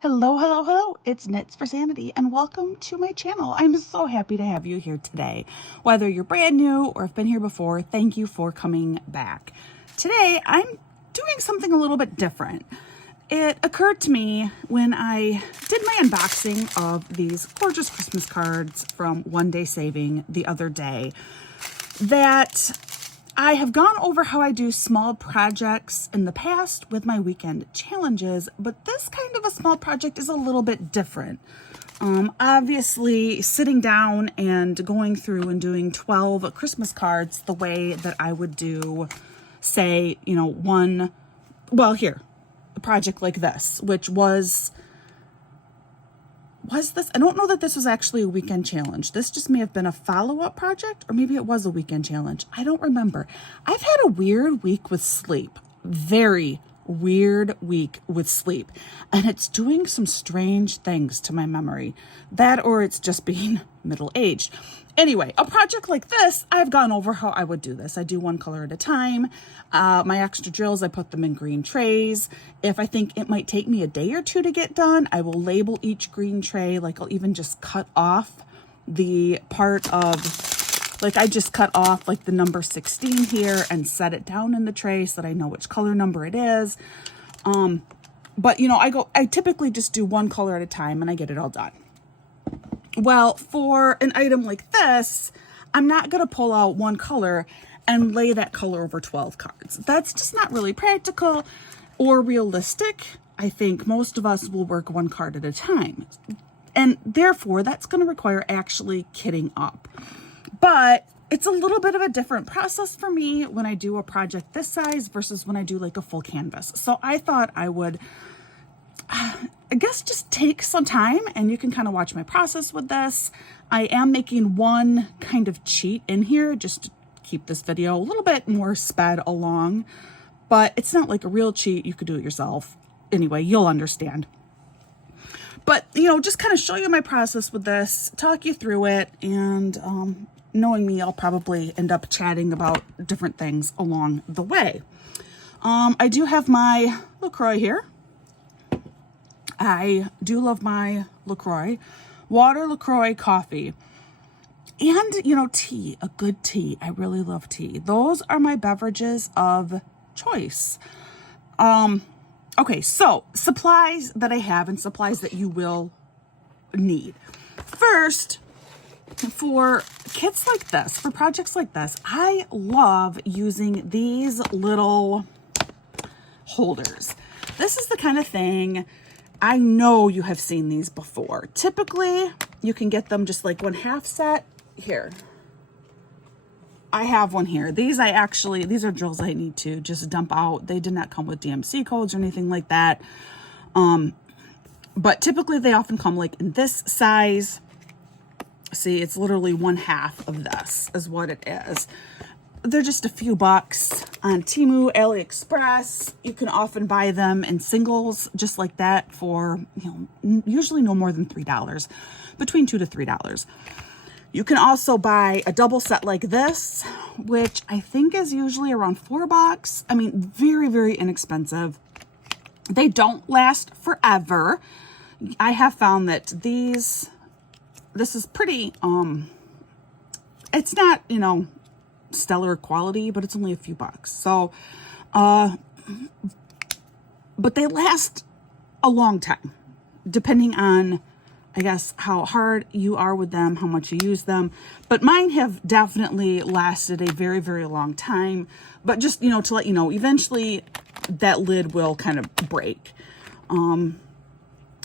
Hello, hello, hello. It's Knits for Sanity and welcome to my channel. I'm so happy to have you here today. Whether you're brand new or have been here before, thank you for coming back. Today, I'm doing something a little bit different. It occurred to me when I did my unboxing of these gorgeous Christmas cards from One Day Saving the other day that I have gone over how I do small projects in the past with my weekend challenges, but this kind of a small project is a little bit different. Obviously, sitting down and going through and doing 12 Christmas cards the way that I would do, say, a project like this, which was this? I don't know that this was actually a weekend challenge. This just may have been a follow-up project, or maybe it was a weekend challenge. I don't remember. I've had a weird week with sleep. Very weird week with sleep. And it's doing some strange things to my memory. That or it's just being middle-aged. Anyway, a project like this, I've gone over how I would do this. I do one color at a time. My extra drills, I put them in green trays. If I think it might take me a day or two to get done, I will label each green tray. Like I'll even just cut off the part of, like I just cut off like the number 16 here and set it down in the tray so that I know which color number it is. But I typically just do one color at a time and I get it all done. Well, for an item like this, I'm not going to pull out one color and lay that color over 12 cards. That's just not really practical or realistic. I think most of us will work one card at a time. And therefore, that's going to require actually kitting up. But it's a little bit of a different process for me when I do a project this size versus when I do like a full canvas. So I thought I would just take some time and you can kind of watch my process with this. I am making one kind of cheat in here just to keep this video a little bit more sped along, but it's not like a real cheat. You could do it yourself. Anyway, you'll understand. But, just kind of show you my process with this, talk you through it, and knowing me, I'll probably end up chatting about different things along the way. I do have my LaCroix here. I do love my LaCroix, water, LaCroix, coffee, and, tea, a good tea. I really love tea. Those are my beverages of choice. Okay, so supplies that I have and supplies that you will need. First, for kits like this, for projects like this, I love using these little holders. This is the kind of thing, I know you have seen these before. Typically, you can get them just like 1/2 set. Here, I have one here. These are drills I need to just dump out. They did not come with DMC codes or anything like that. But typically they often come like in this size. See, it's literally 1/2 of this is what it is. They're just a few bucks on Temu, AliExpress. You can often buy them in singles just like that for, usually no more than $3, between $2 to $3. You can also buy a double set like this, which I think is usually around $4. I mean, very, very inexpensive. They don't last forever. I have found that this is pretty, it's not, stellar quality, but it's only a few bucks. So, but they last a long time, depending on, I guess, how hard you are with them, how much you use them. But mine have definitely lasted a very, very long time. But just, to let you know, eventually that lid will kind of break.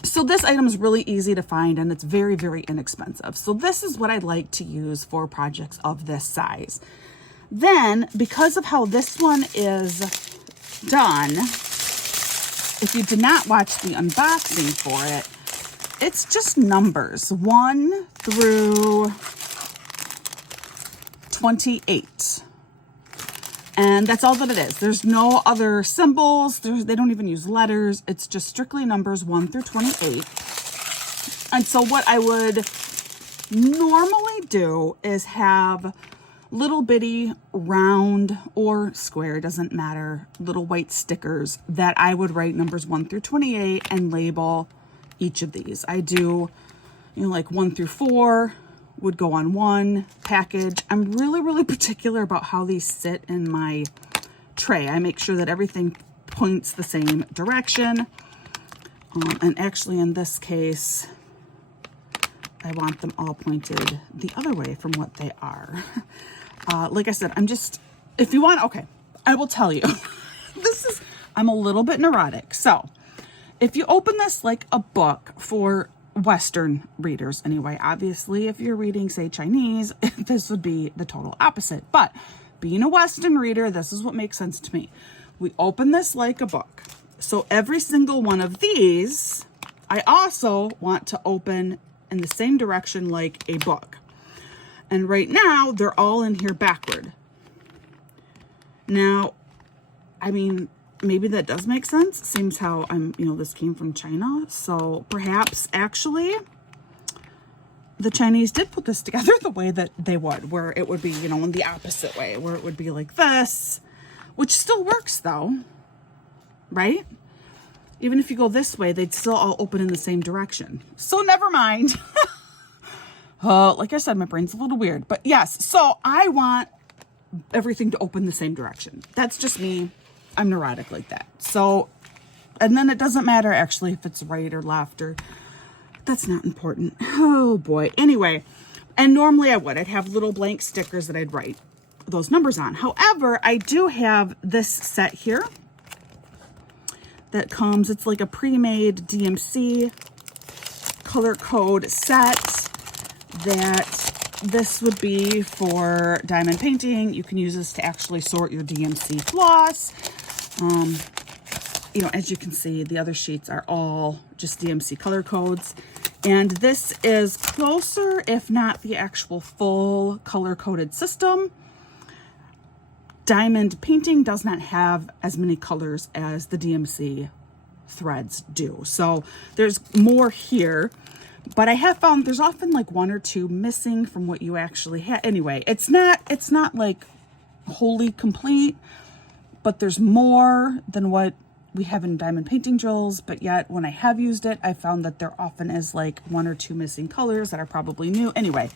So this item is really easy to find and it's very, very inexpensive. So this is what I like to use for projects of this size. Then, because of how this one is done, if you did not watch the unboxing for it, it's just numbers 1 through 28. And that's all that it is. There's no other symbols. They don't even use letters. It's just strictly numbers 1 through 28. And so what I would normally do is have little bitty round or square, doesn't matter, little white stickers that I would write numbers 1 through 28 and label each of these. I do, you know, like 1 through 4 would go on one package. I'm really, really particular about how these sit in my tray. I make sure that everything points the same direction. And actually in this case, I want them all pointed the other way from what they are. Like I said, if you want, okay, I will tell you. I'm a little bit neurotic. So if you open this like a book for Western readers anyway, obviously if you're reading, say, Chinese, this would be the total opposite. But being a Western reader, this is what makes sense to me. We open this like a book. So every single one of these, I also want to open in the same direction like a book. And right now, they're all in here backward. Now, I mean, maybe that does make sense. Seems how this came from China. So perhaps actually the Chinese did put this together the way that they would, where it would be, in the opposite way, where it would be like this, which still works though, right? Even if you go this way, they'd still all open in the same direction. So never mind. Like I said, my brain's a little weird, but yes. So I want everything to open the same direction. That's just me. I'm neurotic like that. So, and then it doesn't matter actually if it's right or left, or that's not important. Oh boy. Anyway, and normally I'd have little blank stickers that I'd write those numbers on. However, I do have this set here that comes, it's like a pre-made DMC color code set that this would be for diamond painting. You can use this to actually sort your DMC floss. As you can see, the other sheets are all just DMC color codes. And this is closer, if not the actual full color coded system. Diamond painting does not have as many colors as the DMC threads do. So there's more here, but I have found there's often like 1 or 2 missing from what you actually have. Anyway, it's not like wholly complete, but there's more than what we have in diamond painting drills. But yet when I have used it, I found that there often is like 1 or 2 missing colors that are probably new. Anyway,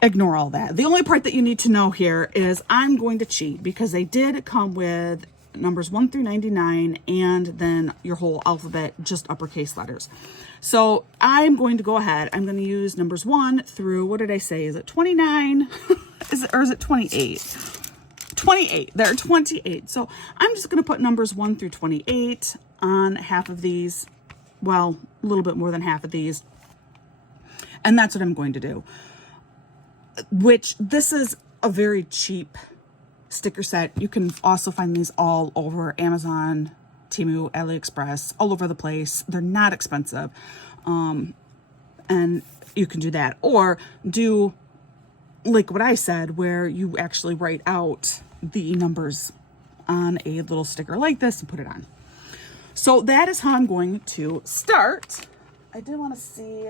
ignore all that. The only part that you need to know here is I'm going to cheat because they did come with numbers 1 through 99 and then your whole alphabet, just uppercase letters. So I'm going to go ahead. I'm going to use numbers 1 through, what did I say? Is it 29? Is it 28? 28. There are 28. So I'm just going to put numbers 1 through 28 on half of these. Well, a little bit more than half of these. And that's what I'm going to do. Which this is a very cheap sticker set. You can also find these all over Amazon, Temu, AliExpress, all over the place. They're not expensive. And you can do that. Or do like what I said, where you actually write out the numbers on a little sticker like this and put it on. So that is how I'm going to start. I did want to see...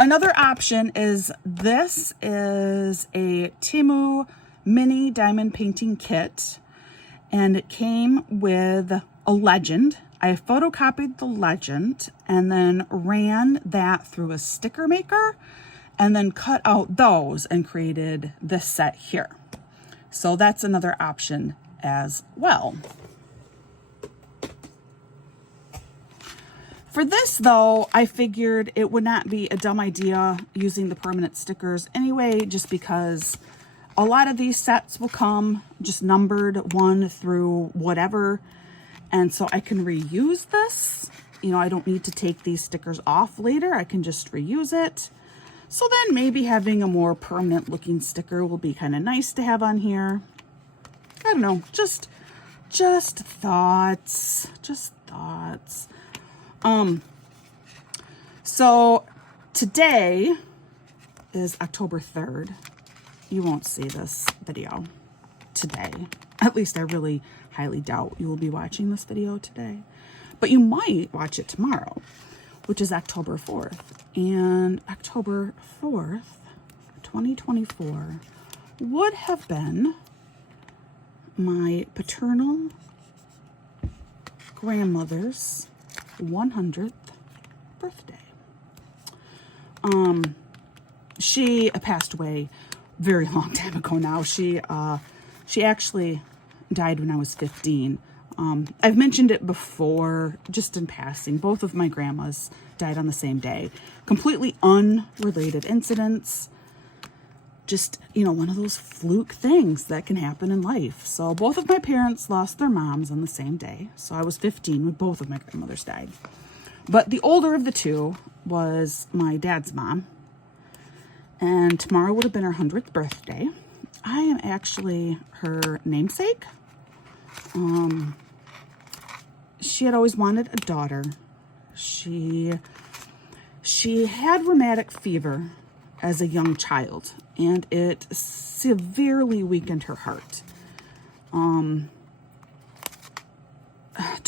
Another option is this is a Temu mini diamond painting kit, and it came with a legend. I photocopied the legend and then ran that through a sticker maker and then cut out those and created this set here. So that's another option as well. For this though, I figured it would not be a dumb idea using the permanent stickers anyway, just because a lot of these sets will come just numbered 1 through whatever. And so I can reuse this. I don't need to take these stickers off later. I can just reuse it. So then maybe having a more permanent looking sticker will be kind of nice to have on here. I don't know, just thoughts, So today is October 3rd. You won't see this video today. At least I really highly doubt you will be watching this video today. But you might watch it tomorrow, which is October 4th. And October 4th, 2024 would have been my paternal grandmother's 100th birthday. She passed away very long time ago now. She actually died when I was 15. I've mentioned it before, just in passing. Both of my grandmas died on the same day. Completely unrelated incidents. Just, one of those fluke things that can happen in life. So both of my parents lost their moms on the same day. So I was 15 when both of my grandmothers died. But the older of the two was my dad's mom. And tomorrow would have been her 100th birthday. I am actually her namesake. She had always wanted a daughter. She had rheumatic fever as a young child, and it severely weakened her heart. To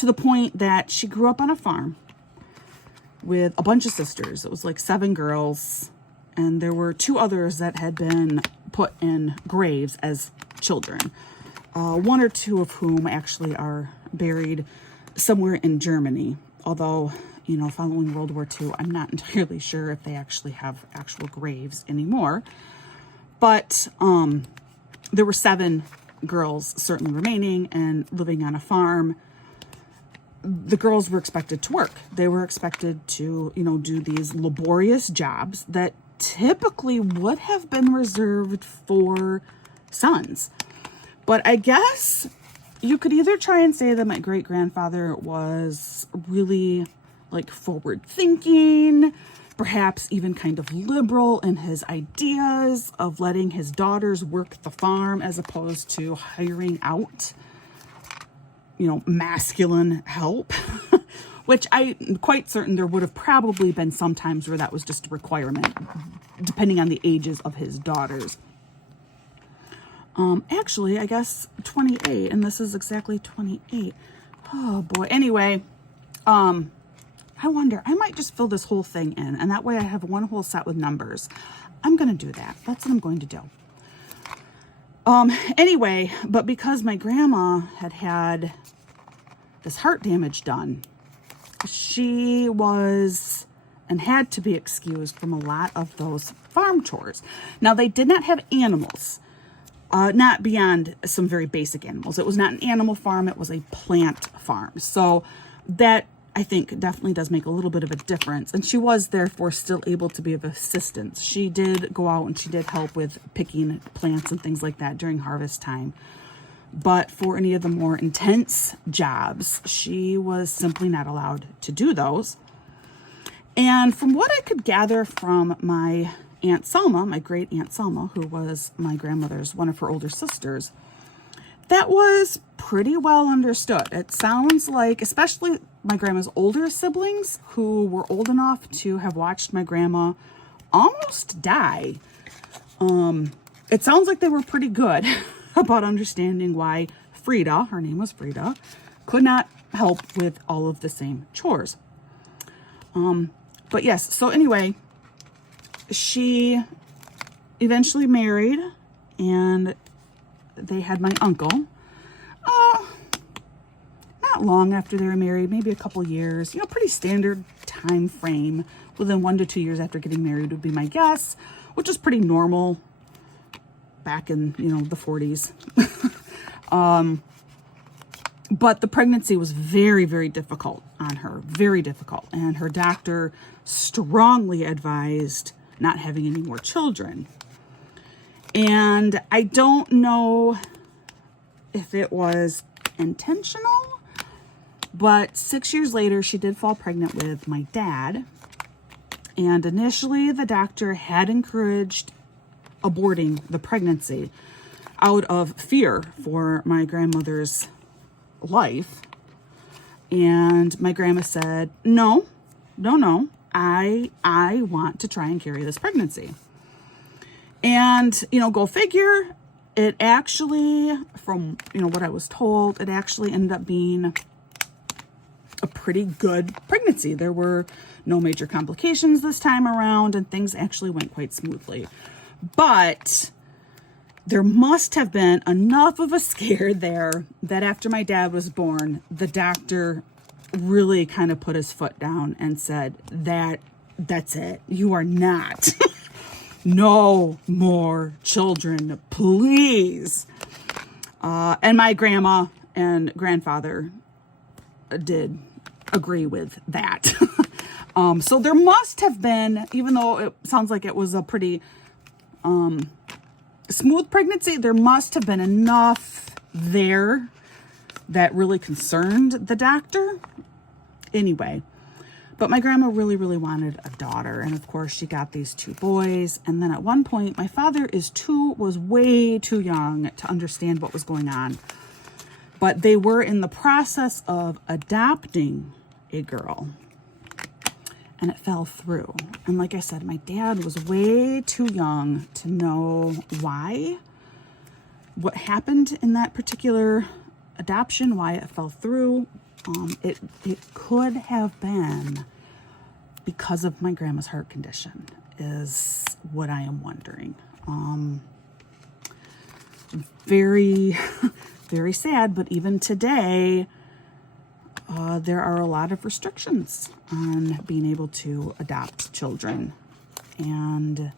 the point that she grew up on a farm with a bunch of sisters. It was like 7 girls, and there were 2 others that had been put in graves as children. 1 or 2 of whom actually are buried somewhere in Germany. Although, following World War II, I'm not entirely sure if they actually have actual graves anymore. But there were 7 girls certainly remaining and living on a farm. The girls were expected to work. They were expected to, do these laborious jobs that typically would have been reserved for sons. But I guess you could either try and say that my great-grandfather was really forward thinking, perhaps even kind of liberal in his ideas of letting his daughters work the farm as opposed to hiring out, masculine help, which I'm quite certain there would have probably been some times where that was just a requirement, depending on the ages of his daughters. Actually, I guess 28, and this is exactly 28. Oh boy. Anyway, I wonder, I might just fill this whole thing in, and that way I have one whole set with numbers. I'm going to do that. That's what I'm going to do. Anyway, but because my grandma had this heart damage done, she was and had to be excused from a lot of those farm chores. Now, they did not have animals. Not beyond some very basic animals. It was not an animal farm. It was a plant farm. So that, I think, definitely does make a little bit of a difference. And she was, therefore, still able to be of assistance. She did go out and she did help with picking plants and things like that during harvest time. But for any of the more intense jobs, she was simply not allowed to do those. And from what I could gather from my Aunt Selma, my great Aunt Selma, who was my grandmother's, one of her older sisters, that was pretty well understood. It sounds like, especially my grandma's older siblings, who were old enough to have watched my grandma almost die, it sounds like they were pretty good about understanding why Frida, her name was Frida, could not help with all of the same chores. But yes, so anyway, she eventually married, and they had my uncle. Not long after they were married, maybe a couple years, pretty standard time frame. Within 1 to 2 years after getting married would be my guess, which is pretty normal back in, the 40s. But the pregnancy was very, very difficult on her, very difficult. And her doctor strongly advised not having any more children. And I don't know if it was intentional, but 6 years later, she did fall pregnant with my dad. And initially, the doctor had encouraged aborting the pregnancy out of fear for my grandmother's life. And my grandma said, no, I want to try and carry this pregnancy. And, go figure, it actually, from, what I was told, it actually ended up being a pretty good pregnancy. There were no major complications this time around, and things actually went quite smoothly. But there must have been enough of a scare there that after my dad was born, the doctor really kind of put his foot down and said, that's it. You are not. No more children, please. And my grandma and grandfather did agree with that. So there must have been, even though it sounds like it was a pretty smooth pregnancy, there must have been enough there that really concerned the doctor. Anyway, but my grandma really, really wanted a daughter. And of course she got these 2 boys. And then at one point, my father was way too young to understand what was going on. But they were in the process of adopting a girl. And it fell through. And like I said, my dad was way too young to know what happened in that particular adoption, why it fell through. It could have been because of my grandma's heart condition, is what I am wondering. Very, very sad, but even today, there are a lot of restrictions on being able to adopt children. And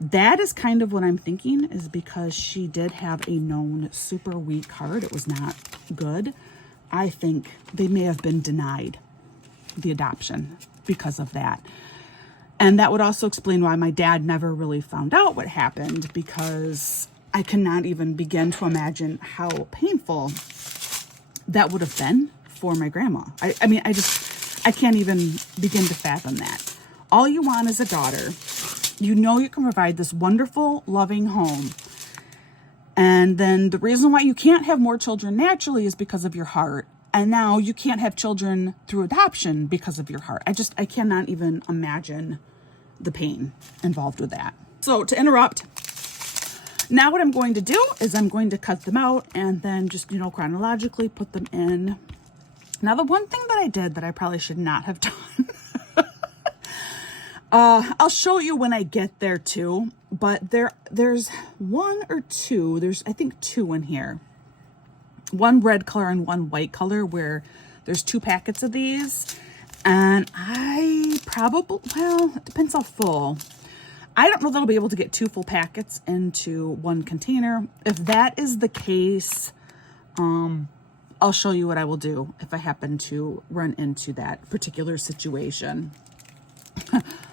that is kind of what I'm thinking, is because she did have a known super weak heart. It was not good. I think they may have been denied the adoption because of that. And that would also explain why my dad never really found out what happened, because I cannot even begin to imagine how painful that would have been for my grandma. I mean, I can't even begin to fathom that. All you want is a daughter. You know you can provide this wonderful, loving home. And then the reason why you can't have more children naturally is because of your heart. And now you can't have children through adoption because of your heart. I cannot even imagine the pain involved with that. So to interrupt, now what I'm going to do is I'm going to cut them out and then just, chronologically put them in. Now, the one thing that I did that I probably should not have done, I'll show you when I get there too, but there's one or two, I think 2 in here. One red color and one white color, where there's 2 packets of these. And it depends how full. I don't know that I'll be able to get 2 full packets into one container. If that is the case, I'll show you what I will do if I happen to run into that particular situation.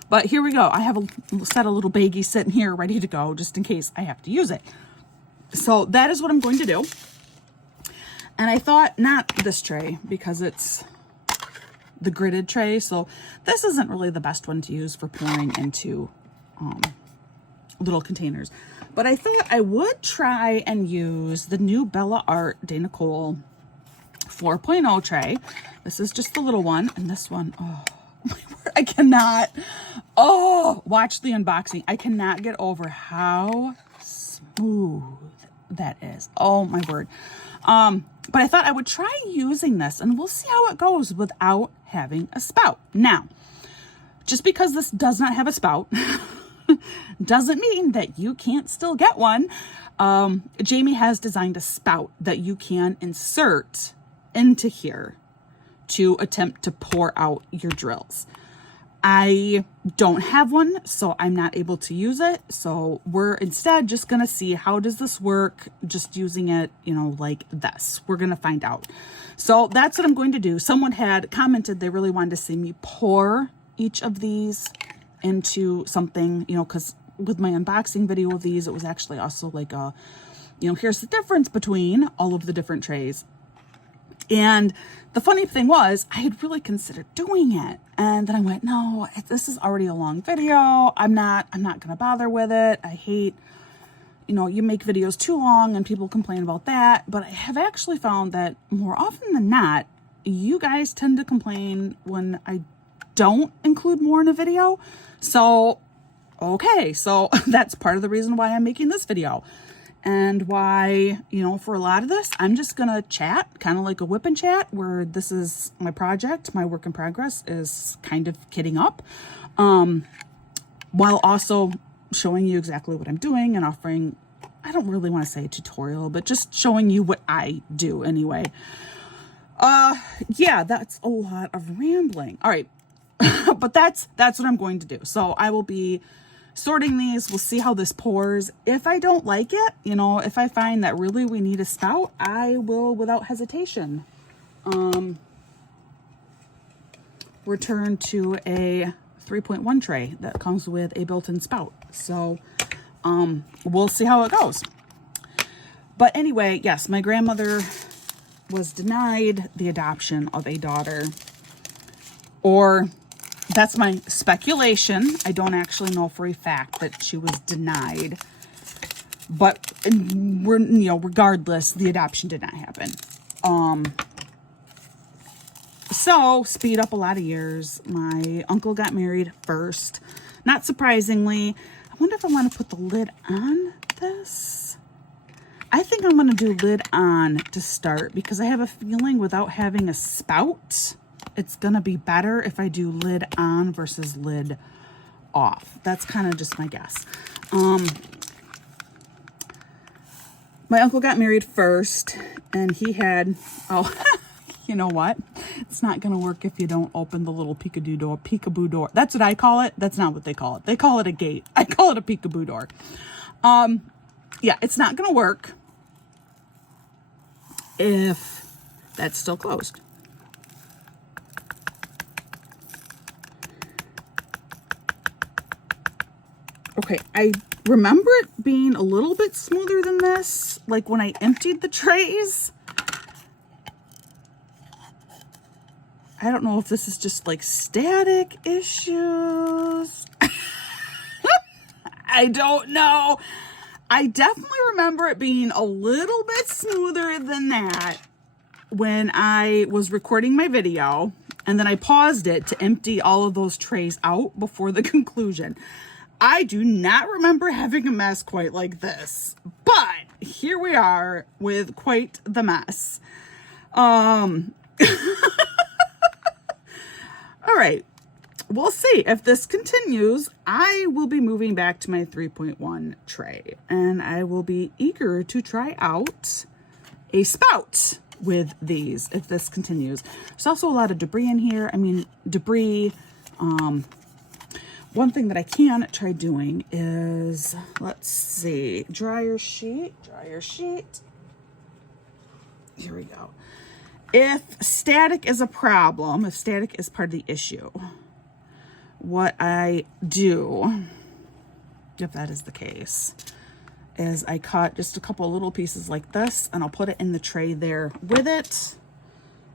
But here we go. I have a set of little baggies sitting here ready to go just in case I have to use it. So that is what I'm going to do. And I thought not this tray, because it's the gridded tray. So this isn't really the best one to use for pouring into little containers. But I thought I would try and use the new Bella Art de Nicole 4.0 tray. This is just the little one. And this one, oh my word, I cannot. Oh, watch the unboxing. I cannot get over how smooth that is. Oh my word. But I thought I would try using this and we'll see how it goes without having a spout. Now, just because this does not have a spout doesn't mean that you can't still get one. Jamie has designed a spout that you can insert into here to attempt to pour out your drills. I don't have one, so I'm not able to use it. So we're instead just going to see how does this work just using it, like this. We're going to find out. So that's what I'm going to do. Someone had commented they really wanted to see me pour each of these into something, because with my unboxing video of these, it was actually also like a, here's the difference between all of the different trays. And the funny thing was, I had really considered doing it. And then I went, no, this is already a long video. I'm not going to bother with it. I hate, you make videos too long and people complain about that. But I have actually found that more often than not, you guys tend to complain when I don't include more in a video. So, okay. So that's part of the reason why I'm making this video. And why, for a lot of this, I'm just going to chat, kind of like a WIP Chat, where this is my project, my work in progress is kind of kitting up, while also showing you exactly what I'm doing and offering I don't really want to say a tutorial, but just showing you what I do anyway. Yeah, that's a lot of rambling. All right. But that's what I'm going to do. So I will be sorting these. We'll see how this pours. If I don't like it, you know, if I find that really we need a spout, I will, without hesitation, return to a 3.1 tray that comes with a built-in spout. So we'll see how it goes. But anyway, yes, my grandmother was denied the adoption of a daughter, or that's my speculation. I don't actually know for a fact that she was denied, but regardless, the adoption did not happen. So speed up a lot of years. My uncle got married first, not surprisingly. I wonder if I want to put the lid on this. I think I'm going to do lid on to start, because I have a feeling without having a spout, it's going to be better if I do lid on versus lid off. That's kind of just my guess. My uncle got married first, and he had, you know what? It's not going to work if you don't open the little peekaboo door. That's what I call it. That's not what they call it. They call it a gate. I call it a peekaboo door. Yeah, it's not going to work if that's still closed. Okay, I remember it being a little bit smoother than this, like when I emptied the trays. I don't know if this is just like static issues. I don't know. I definitely remember it being a little bit smoother than that when I was recording my video, and then I paused it to empty all of those trays out before the conclusion. I do not remember having a mess quite like this, but here we are with quite the mess. All right. We'll see. If this continues, I will be moving back to my 3.1 tray, and I will be eager to try out a spout with these if this continues. There's also a lot of debris in here. I mean, debris. One thing that I can try doing is, let's see, dryer sheet. Here we go. If static is a problem, if static is part of the issue, what I do, if that is the case, is I cut just a couple of little pieces like this, and I'll put it in the tray there with it,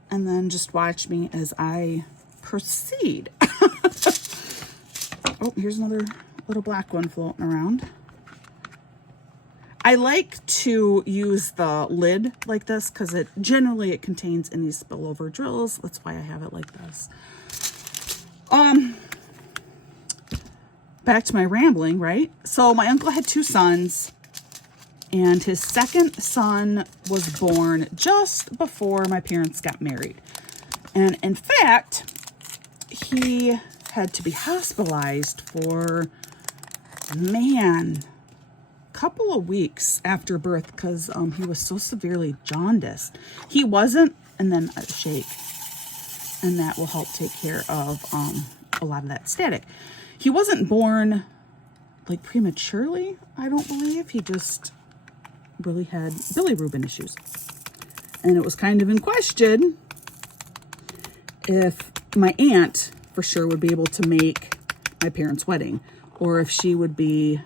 and then just watch me as I proceed. Oh, here's another little black one floating around. I like to use the lid like this because it generally contains any spillover drills. That's why I have it like this. Back to my rambling, right? So my uncle had 2 sons, and his second son was born just before my parents got married. And in fact, he had to be hospitalized for, man, couple of weeks after birth because he was so severely jaundiced. He wasn't, and then a shake, and that will help take care of a lot of that static. He wasn't born like prematurely, I don't believe. He just really had bilirubin issues, and it was kind of in question if my aunt for sure would be able to make my parents' wedding, or if she would be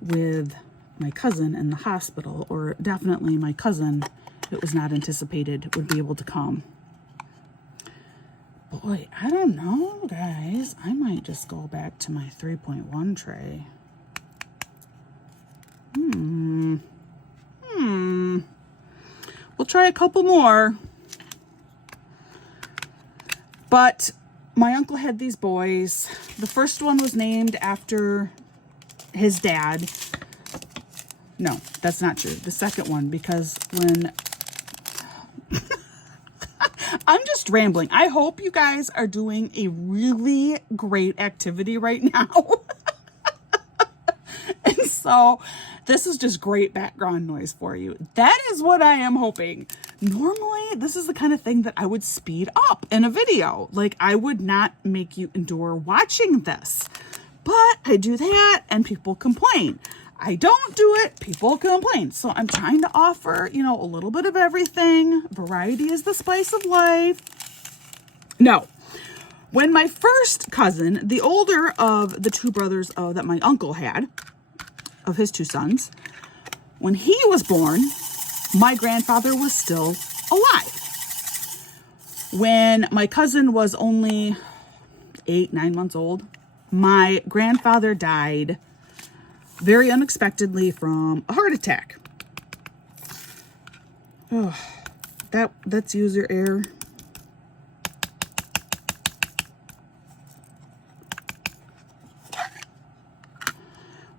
with my cousin in the hospital, or definitely my cousin, it was not anticipated, would be able to come. Boy, I don't know, guys. I might just go back to my 3.1 tray. We'll try a couple more. But my uncle had these boys. The first one was named after his dad. No, that's not true. The second one, because when... I'm just rambling. I hope you guys are doing a really great activity right now. So this is just great background noise for you. That is what I am hoping. Normally, this is the kind of thing that I would speed up in a video. Like, I would not make you endure watching this. But I do that and people complain. I don't do it, people complain. So I'm trying to offer, you know, a little bit of everything. Variety is the spice of life. No. When my first cousin, the older of the two brothers that my uncle had, of his two sons, when he was born, my grandfather was still alive. When my cousin was only 8-9 months old, my grandfather died very unexpectedly from a heart attack. Oh, that's user error.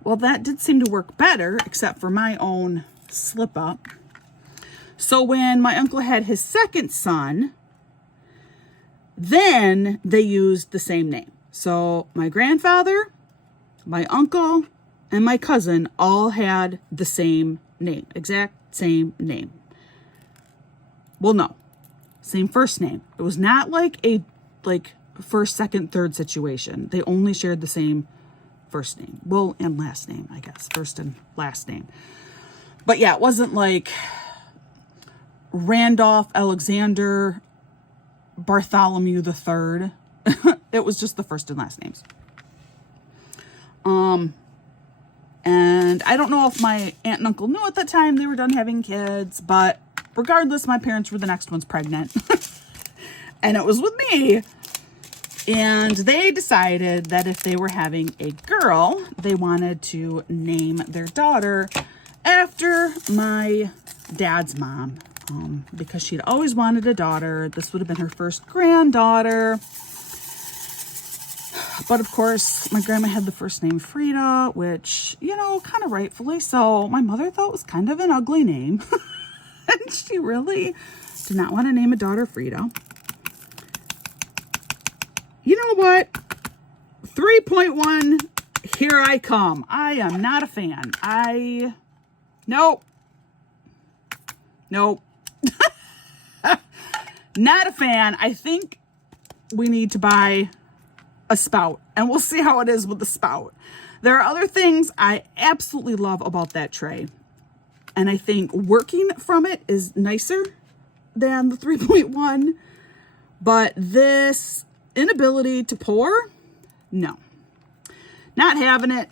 Well, that did seem to work better, except for my own slip up. So when my uncle had his second son, then they used the same name. So my grandfather, my uncle, and my cousin all had the same name, exact same name. Well, no, same first name. It was not like a first, second, third situation. They only shared the same first name. Well, and last name, I guess. First and last name. But yeah, it wasn't like Randolph Alexander Bartholomew the Third. It was just the first and last names. And I don't know if my aunt and uncle knew at that time they were done having kids, but regardless, my parents were the next ones pregnant. And it was with me. And they decided that if they were having a girl, they wanted to name their daughter after my dad's mom, because she'd always wanted a daughter. This would have been her first granddaughter. But of course, my grandma had the first name Frida, which, you know, kind of rightfully so. My mother thought it was kind of an ugly name. And she really did not want to name a daughter Frida. You know what? 3.1, here I come. I am not a fan. Nope. Not a fan. I think we need to buy a spout, and we'll see how it is with the spout. There are other things I absolutely love about that tray, and I think working from it is nicer than the 3.1, but this inability to pour, no, not having it.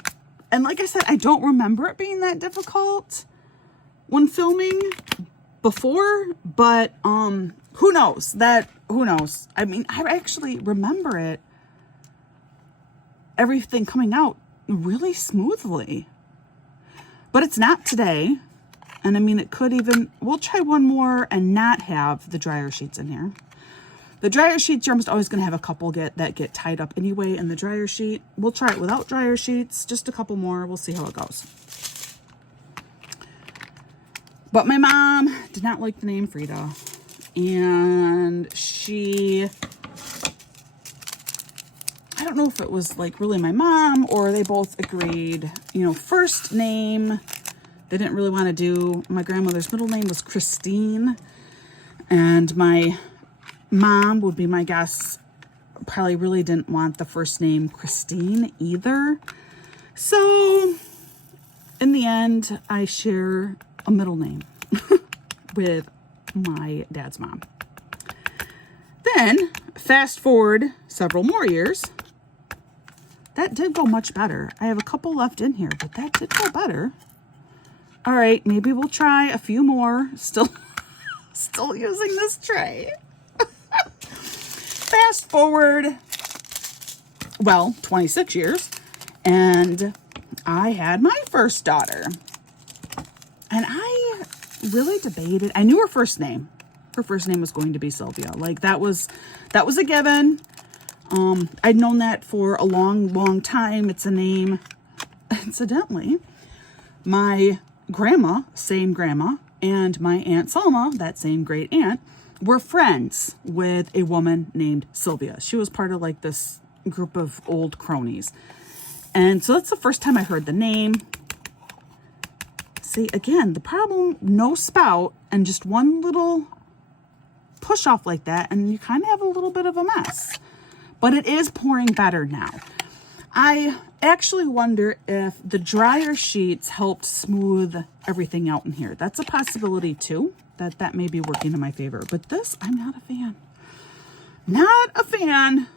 And like I said, I don't remember it being that difficult when filming before, but who knows? I mean, I actually remember it, everything coming out really smoothly, but it's not today. And I mean, it could even, we'll try one more and not have the dryer sheets in here. The dryer sheets, you're almost always going to have a couple that get tied up anyway in the dryer sheet. We'll try it without dryer sheets, just a couple more. We'll see how it goes. But my mom did not like the name Frida. And she, I don't know if it was like really my mom or they both agreed, you know, first name, they didn't really want to do. My grandmother's middle name was Christine. And my mom would be my guess, probably really didn't want the first name Christine either. So in the end, I share a middle name with my dad's mom. Then fast forward several more years, that did go much better. I have a couple left in here, but that did go better. All right, maybe we'll try a few more. Still using this tray. Fast forward, well, 26 years, and I had my first daughter. And I really debated. I knew her first name. Her first name was going to be Sylvia. Like, that was a given. I'd known that for a long time. It's a name. Incidentally, my grandma, same grandma, and my Aunt Selma, that same great aunt, were friends with a woman named Sylvia. She was part of like this group of old cronies. And so that's the first time I heard the name. See, again, the problem, no spout and just one little push off like that, and you kind of have a little bit of a mess. But it is pouring better now. I actually wonder if the dryer sheets helped smooth everything out in here. That's a possibility too, that may be working in my favor. But this, I'm not a fan. Not a fan.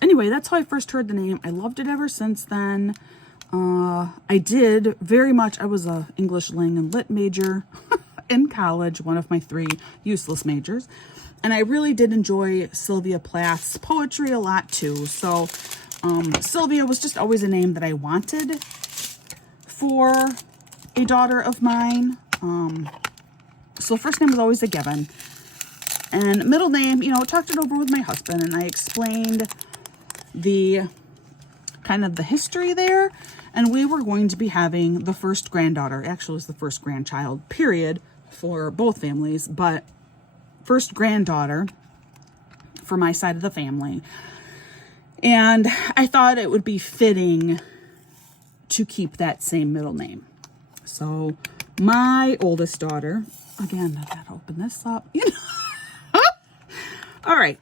Anyway, that's how I first heard the name. I loved it ever since then. I did very much, I was a English, Lang, and Lit major in college, one of my 3 useless majors. And I really did enjoy Sylvia Plath's poetry a lot too. So Sylvia was just always a name that I wanted for a daughter of mine. So first name was always a given. And middle name, you know, talked it over with my husband, and I explained the kind of the history there. And we were going to be having the first granddaughter. Actually, it was the first grandchild, period, for both families. But first granddaughter for my side of the family. And I thought it would be fitting to keep that same middle name. So my oldest daughter, again, I gotta open this up. You know? All right.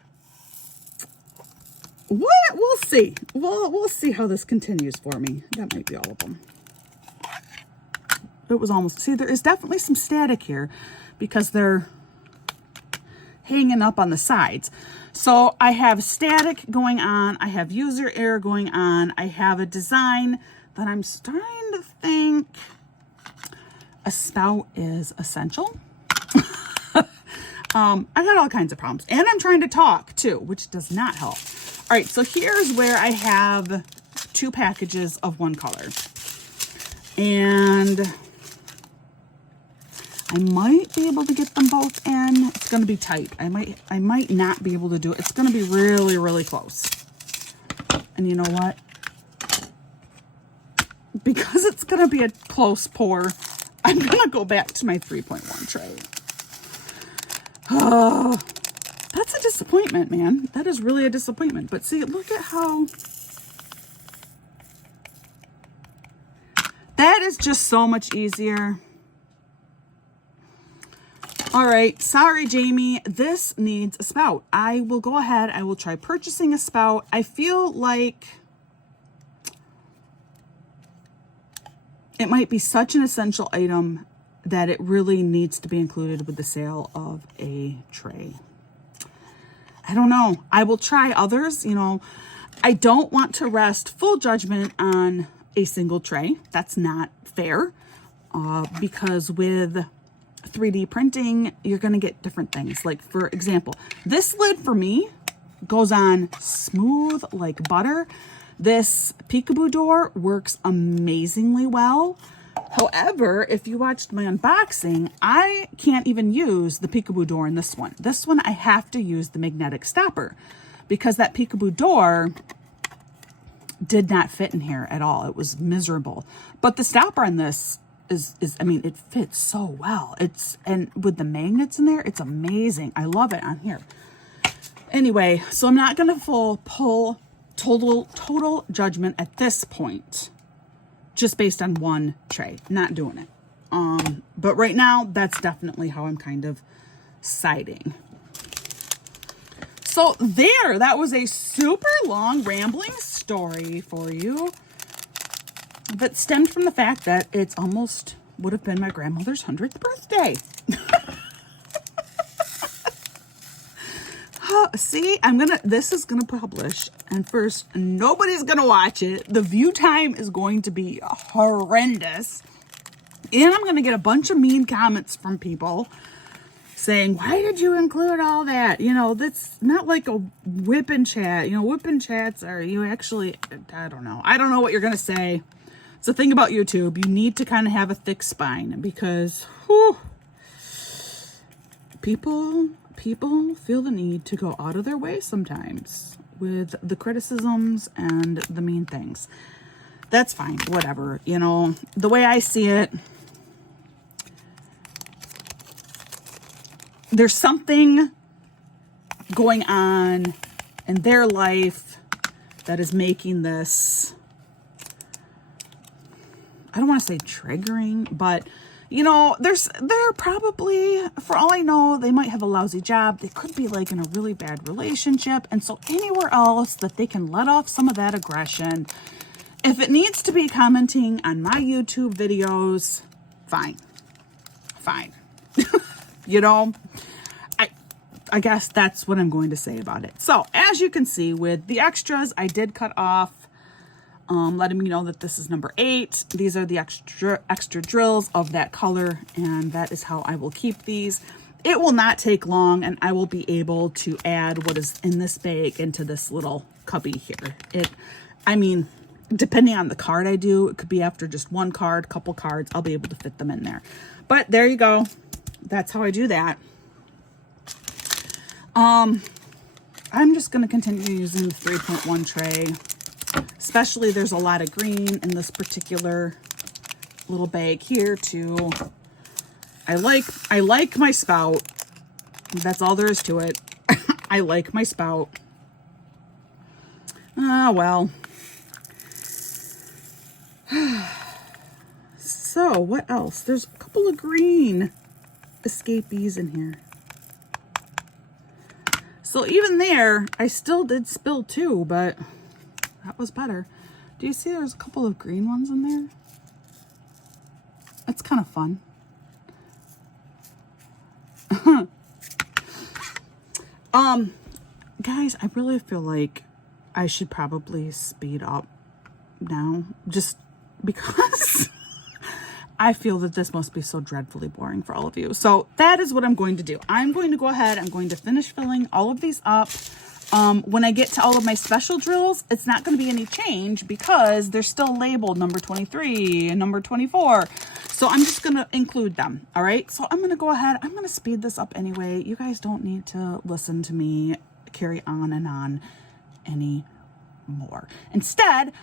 What? We'll see. We'll see how this continues for me. That might be all of them. It was almost, see, there is definitely some static here because they're hanging up on the sides. So I have static going on. I have user error going on. I have a design that I'm starting to think a spout is essential. I got all kinds of problems, and I'm trying to talk too, which does not help. All right, so here's where I have 2 packages of one color, and I might be able to get them both in. It's going to be tight. I might not be able to do it. It's going to be really, really close. And you know what? Because it's going to be a close pour, I'm going to go back to my 3.1 tray. Oh, that's a disappointment, man. That is really a disappointment. But see, look at how... That is just so much easier. All right, sorry, Jamie. This needs a spout. I will go ahead. I will try purchasing a spout. I feel like it might be such an essential item that it really needs to be included with the sale of a tray. I don't know. I will try others. You know, I don't want to rest full judgment on a single tray. That's not fair because with 3D printing, you're going to get different things. Like, for example, this lid for me goes on smooth like butter. This peekaboo door works amazingly well. However, if you watched my unboxing, I can't even use the peekaboo door in this one. This one, I have to use the magnetic stopper because that peekaboo door did not fit in here at all. It was miserable. But the stopper on this is I mean, it fits so well. And with the magnets in there, it's amazing. I love it on here. Anyway, so I'm not going to pull total judgment at this point, just based on one tray. Not doing it. But right now, that's definitely how I'm kind of siding. So there, that was a super long rambling story for you that stemmed from the fact that it's almost would have been my grandmother's 100th birthday. See, this is gonna publish, and first, nobody's gonna watch it. The view time is going to be horrendous, and I'm gonna get a bunch of mean comments from people saying, why did you include all that? You know, that's not like a WIP Chat. You know, WIP Chats are, you actually, I don't know what you're gonna say. It's the thing about YouTube. You need to kind of have a thick spine because whew, people feel the need to go out of their way sometimes with the criticisms and the mean things. That's fine, whatever. You know, the way I see it, there's something going on in their life that is making this, I don't want to say triggering, but you know, they're probably, for all I know, they might have a lousy job. They could be like in a really bad relationship. And so anywhere else that they can let off some of that aggression, if it needs to be commenting on my YouTube videos, fine. You know, I guess that's what I'm going to say about it. So as you can see with the extras, I did cut off, letting me know that this is number 8. These are the extra drills of that color, and that is how I will keep these. It will not take long, and I will be able to add what is in this bag into this little cubby here. I mean, depending on the card I do, it could be after just one card, couple cards, I'll be able to fit them in there. But there you go. That's how I do that. I'm just going to continue using the 3.1 tray. Especially there's a lot of green in this particular little bag here too. I like my spout. That's all there is to it. I like my spout. Ah, well. So what else? There's a couple of green escapees in here. So even there, I still did spill 2, but that was better. Do you see there's a couple of green ones in there? It's kind of fun. Guys, I really feel like I should probably speed up now, just because I feel that this must be so dreadfully boring for all of you. So that is what I'm going to do. I'm going to go ahead, I'm going to finish filling all of these up. When I get to all of my special drills, it's not going to be any change because they're still labeled number 23 and number 24. So I'm just going to include them. All right. So I'm going to go ahead. I'm going to speed this up anyway. You guys don't need to listen to me carry on and on anymore. Instead,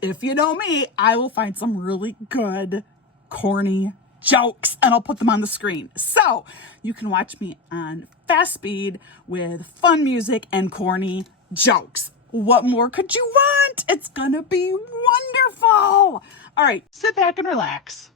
if you know me, I will find some really good, corny jokes and I'll put them on the screen. So you can watch me on fast speed with fun music and corny jokes. What more could you want? It's gonna be wonderful. All right, sit back and relax.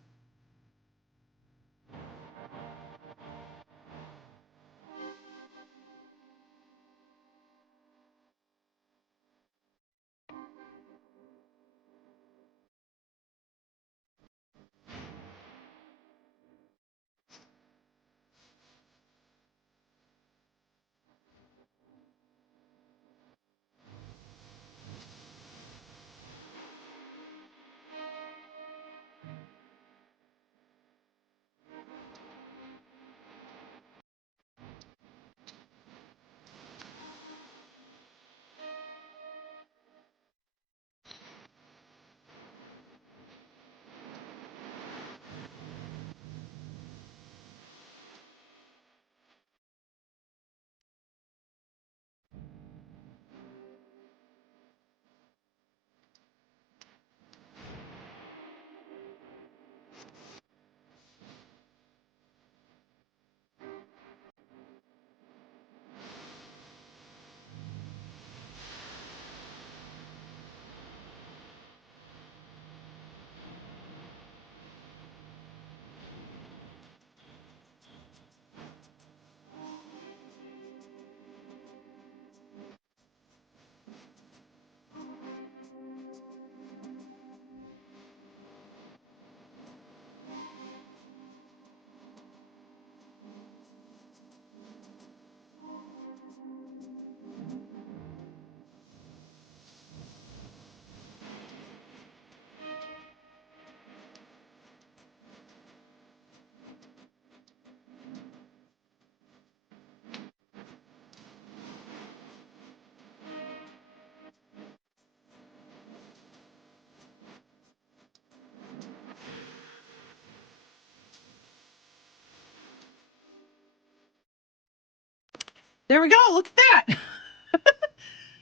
There we go. Look at that.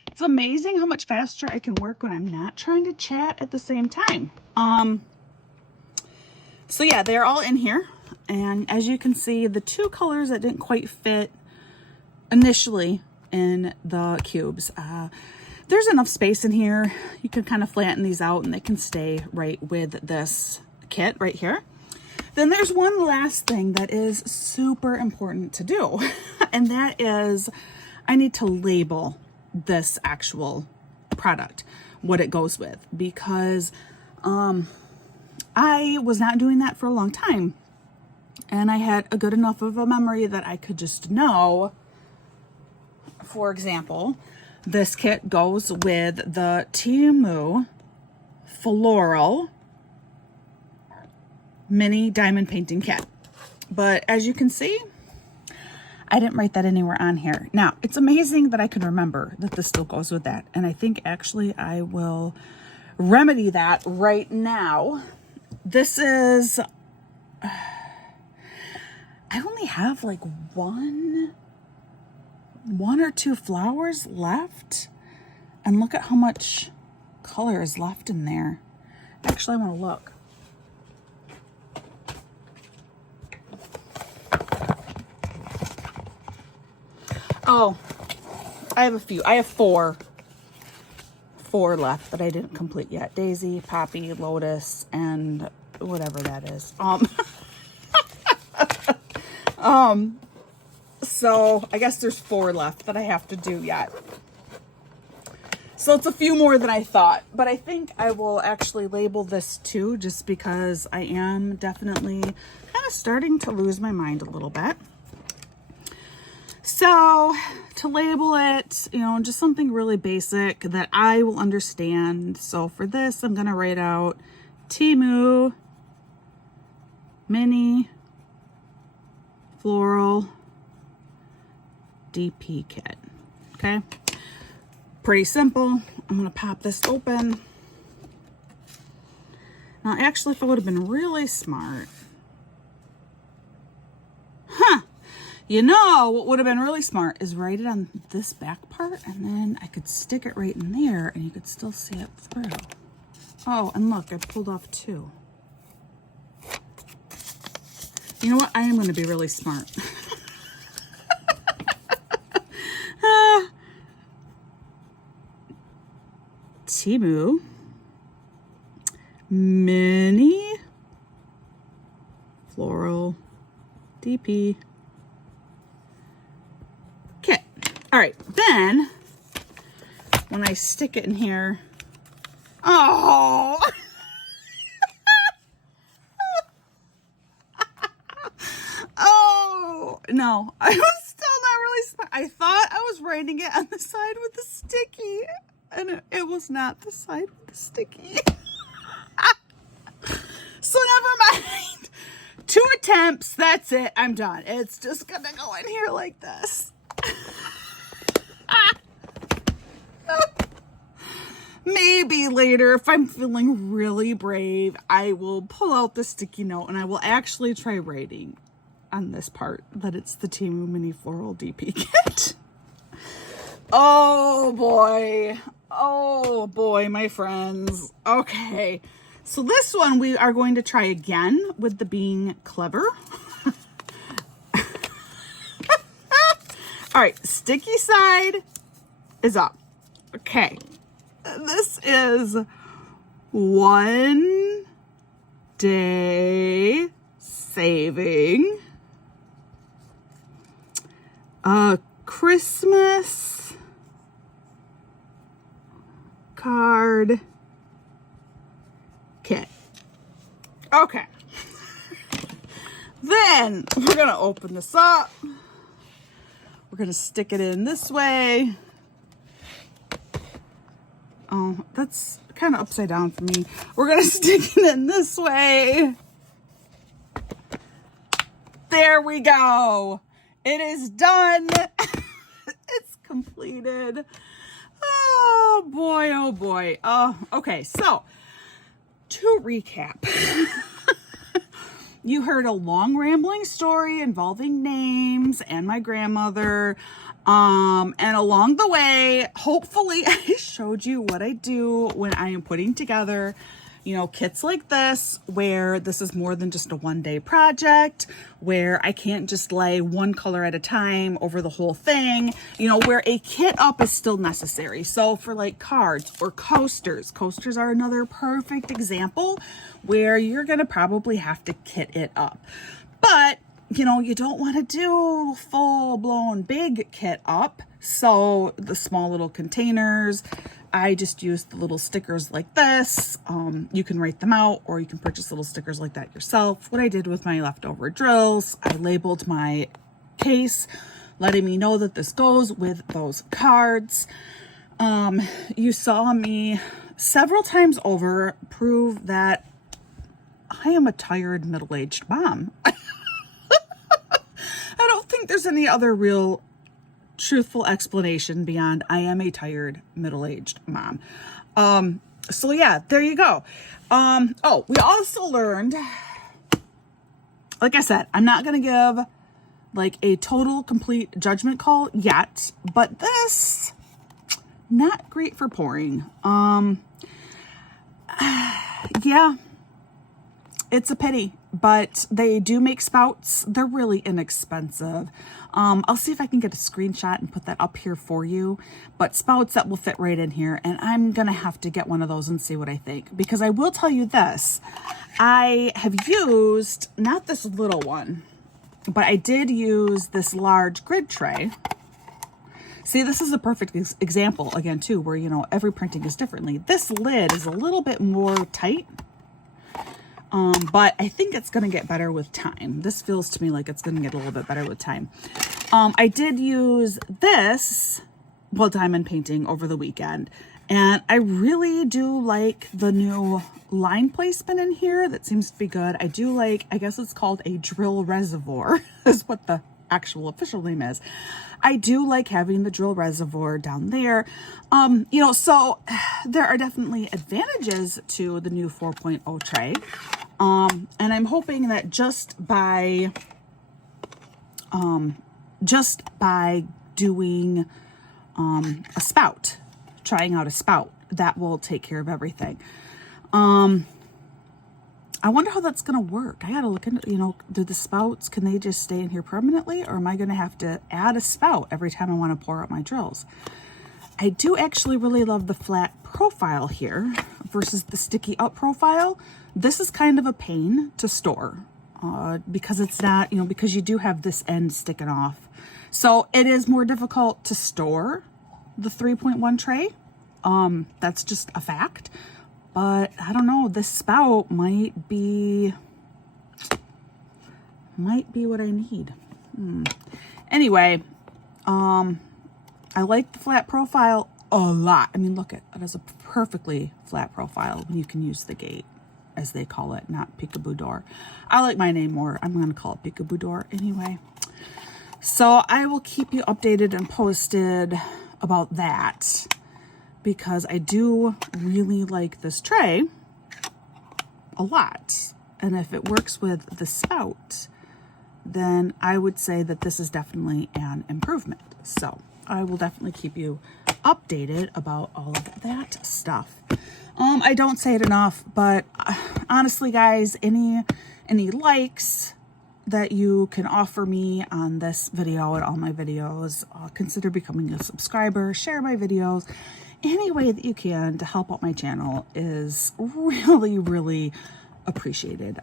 It's amazing how much faster I can work when I'm not trying to chat at the same time. So yeah, they're all in here. And as you can see, the 2 colors that didn't quite fit initially in the cubes, there's enough space in here. You can kind of flatten these out and they can stay right with this kit right here. Then there's one last thing that is super important to do, and that is I need to label this actual product, what it goes with, because I was not doing that for a long time. And I had a good enough of a memory that I could just know, for example, this kit goes with the Timu Floral Mini Diamond Painting Kit. But as you can see, I didn't write that anywhere on here. Now, it's amazing that I can remember that this still goes with that. And I think actually I will remedy that right now. This is, I only have like one or two flowers left. And look at how much color is left in there. Actually, I want to look. Oh, I have a few. I have four left that I didn't complete yet. Daisy, Poppy, Lotus, and whatever that is. So I guess there's 4 left that I have to do yet. So it's a few more than I thought, but I think I will actually label this too, just because I am definitely kind of starting to lose my mind a little bit. So to label it, you know, just something really basic that I will understand. So for this, I'm going to write out Timu Mini Floral DP Kit. Okay. Pretty simple. I'm going to pop this open. Now, actually, if I would have been really smart. You know, what would have been really smart is write it on this back part, and then I could stick it right in there and you could still see it through. Oh, and look, I pulled off 2. You know what? I am going to be really smart. Timu Mini Floral DP Kit. All right, then when I stick it in here, oh, oh no, I was still not really smart. I thought I was writing it on the side with the sticky, and it was not the side with the sticky. So never mind. 2 attempts, that's it, I'm done. It's just gonna go in here like this. Maybe later, if I'm feeling really brave, I will pull out the sticky note and I will actually try writing on this part that it's the Timu Mini Floral DP Kit. Oh boy, my friends. Okay, so this one we are going to try again with the being clever. All right, sticky side is up. Okay, this is 1 day saving a Christmas card kit. Okay. Then we're gonna open this up. We're gonna stick it in this way. Oh, that's kind of upside down for me. We're gonna stick it in this way. There we go. It is done. It's completed. Oh boy, oh boy. Okay, so to recap. You heard a long rambling story involving names and my grandmother. And along the way, hopefully I showed you what I do when I am putting together, you know, kits like this, where this is more than just a 1-day project, where I can't just lay one color at a time over the whole thing, you know, where a kit up is still necessary. So for like cards or coasters are another perfect example where you're going to probably have to kit it up. But, you know, you don't want to do full blown big kit up. So the small little containers, I just use the little stickers like this. You can write them out, or you can purchase little stickers like that yourself. What I did with my leftover drills, I labeled my case, letting me know that this goes with those cards. You saw me several times over prove that I am a tired middle-aged mom. I don't think there's any other real truthful explanation beyond I am a tired middle-aged mom. So yeah, there you go. Oh, we also learned, like I said, I'm not going to give like a total complete judgment call yet, but this, not great for pouring. Yeah, it's a pity, but they do make spouts. They're really inexpensive. I'll see if I can get a screenshot and put that up here for you, but spouts that will fit right in here. And I'm going to have to get one of those and see what I think, because I will tell you this, I have used, not this little one, but I did use this large grid tray. See, this is a perfect example again too, where, you know, every printing is differently. This lid is a little bit more tight. But I think it's going to get better with time. This feels to me like it's going to get a little bit better with time. I did use this, well, diamond painting over the weekend, and I really do like the new line placement in here. That seems to be good. I do like, I guess it's called a drill reservoir is what the actual official name is. I do like having the drill reservoir down there. You know, so there are definitely advantages to the new 4.0 tray. And I'm hoping that just by doing a spout, trying out a spout, that will take care of everything. I wonder how that's going to work. I got to look into, you know, do the spouts, can they just stay in here permanently, or am I going to have to add a spout every time I want to pour out my drills? I do actually really love the flat profile here versus the sticky up profile. This is kind of a pain to store because it's not, you know, because you do have this end sticking off. So it is more difficult to store the 3.1 tray. That's just a fact. But I don't know, this spout might be what I need. Anyway, I like the flat profile a lot. I mean, look at it, has a perfectly flat profile when you can use the gate, as they call it, not peekaboo door. I like my name more. I'm going to call it peekaboo door anyway. So I will keep you updated and posted about that, because I do really like this tray a lot. And if it works with the spout, then I would say that this is definitely an improvement. So I will definitely keep you updated about all of that stuff. I don't say it enough, but honestly, guys, any likes that you can offer me on this video and all my videos, consider becoming a subscriber, share my videos. Any way that you can to help out my channel is really, really appreciated.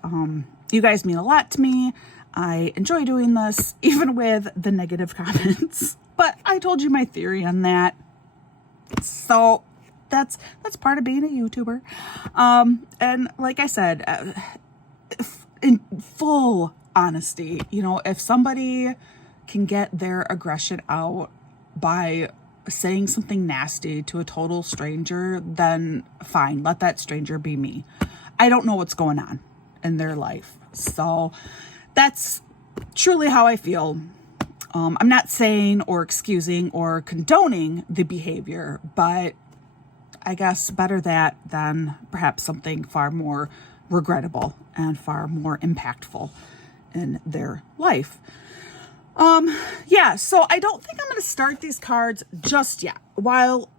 You guys mean a lot to me. I enjoy doing this, even with the negative comments. But I told you my theory on that. So that's part of being a YouTuber. And like I said, in full honesty, you know, if somebody can get their aggression out by saying something nasty to a total stranger, then fine, let that stranger be me. I don't know what's going on in their life. So that's truly how I feel. I'm not saying or excusing or condoning the behavior, but I guess better that than perhaps something far more regrettable and far more impactful in their life. Yeah, so I don't think I'm going to start these cards just yet. While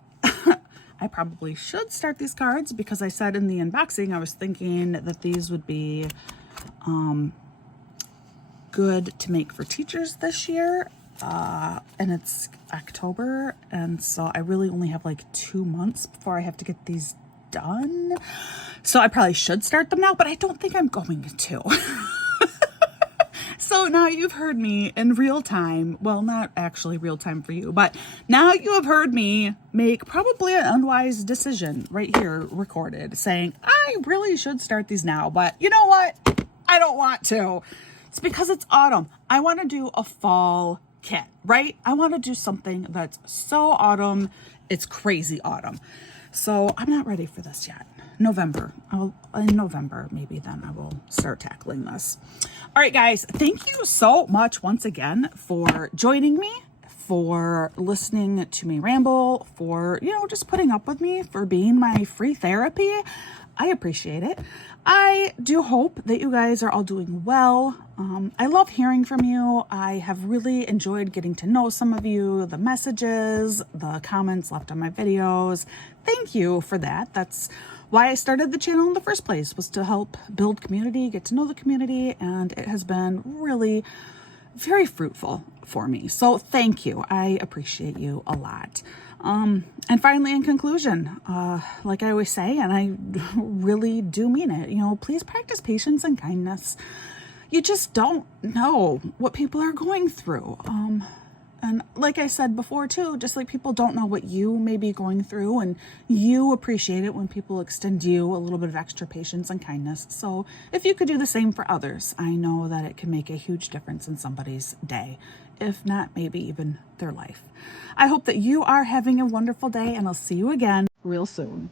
I probably should start these cards because I said in the unboxing I was thinking that these would be good to make for teachers this year. And it's October, and so I really only have like 2 months before I have to get these done. So I probably should start them now, but I don't think I'm going to. So now you've heard me in real time. Well, not actually real time for you, but now you have heard me make probably an unwise decision right here recorded saying I really should start these now, but you know what? I don't want to. It's because it's autumn. I want to do a fall kit, right? I want to do something that's so autumn. It's crazy autumn. So I'm not ready for this yet. In November, maybe then I will start tackling this. All right, guys, thank you so much once again for joining me, for listening to me ramble, for, just putting up with me, for being my free therapy. I appreciate it. I do hope that you guys are all doing well. I love hearing from you. I have really enjoyed getting to know some of you, the messages, the comments left on my videos. Thank you for that. That's why I started the channel in the first place, was to help build community, get to know the community, and it has been really very fruitful for me. So thank you. I appreciate you a lot. And finally, in conclusion, like I always say, and I really do mean it, please practice patience and kindness. You just don't know what people are going through. And like I said before too, just like people don't know what you may be going through, and you appreciate it when people extend you a little bit of extra patience and kindness. So if you could do the same for others, I know that it can make a huge difference in somebody's day, if not maybe even their life. I hope that you are having a wonderful day, and I'll see you again real soon.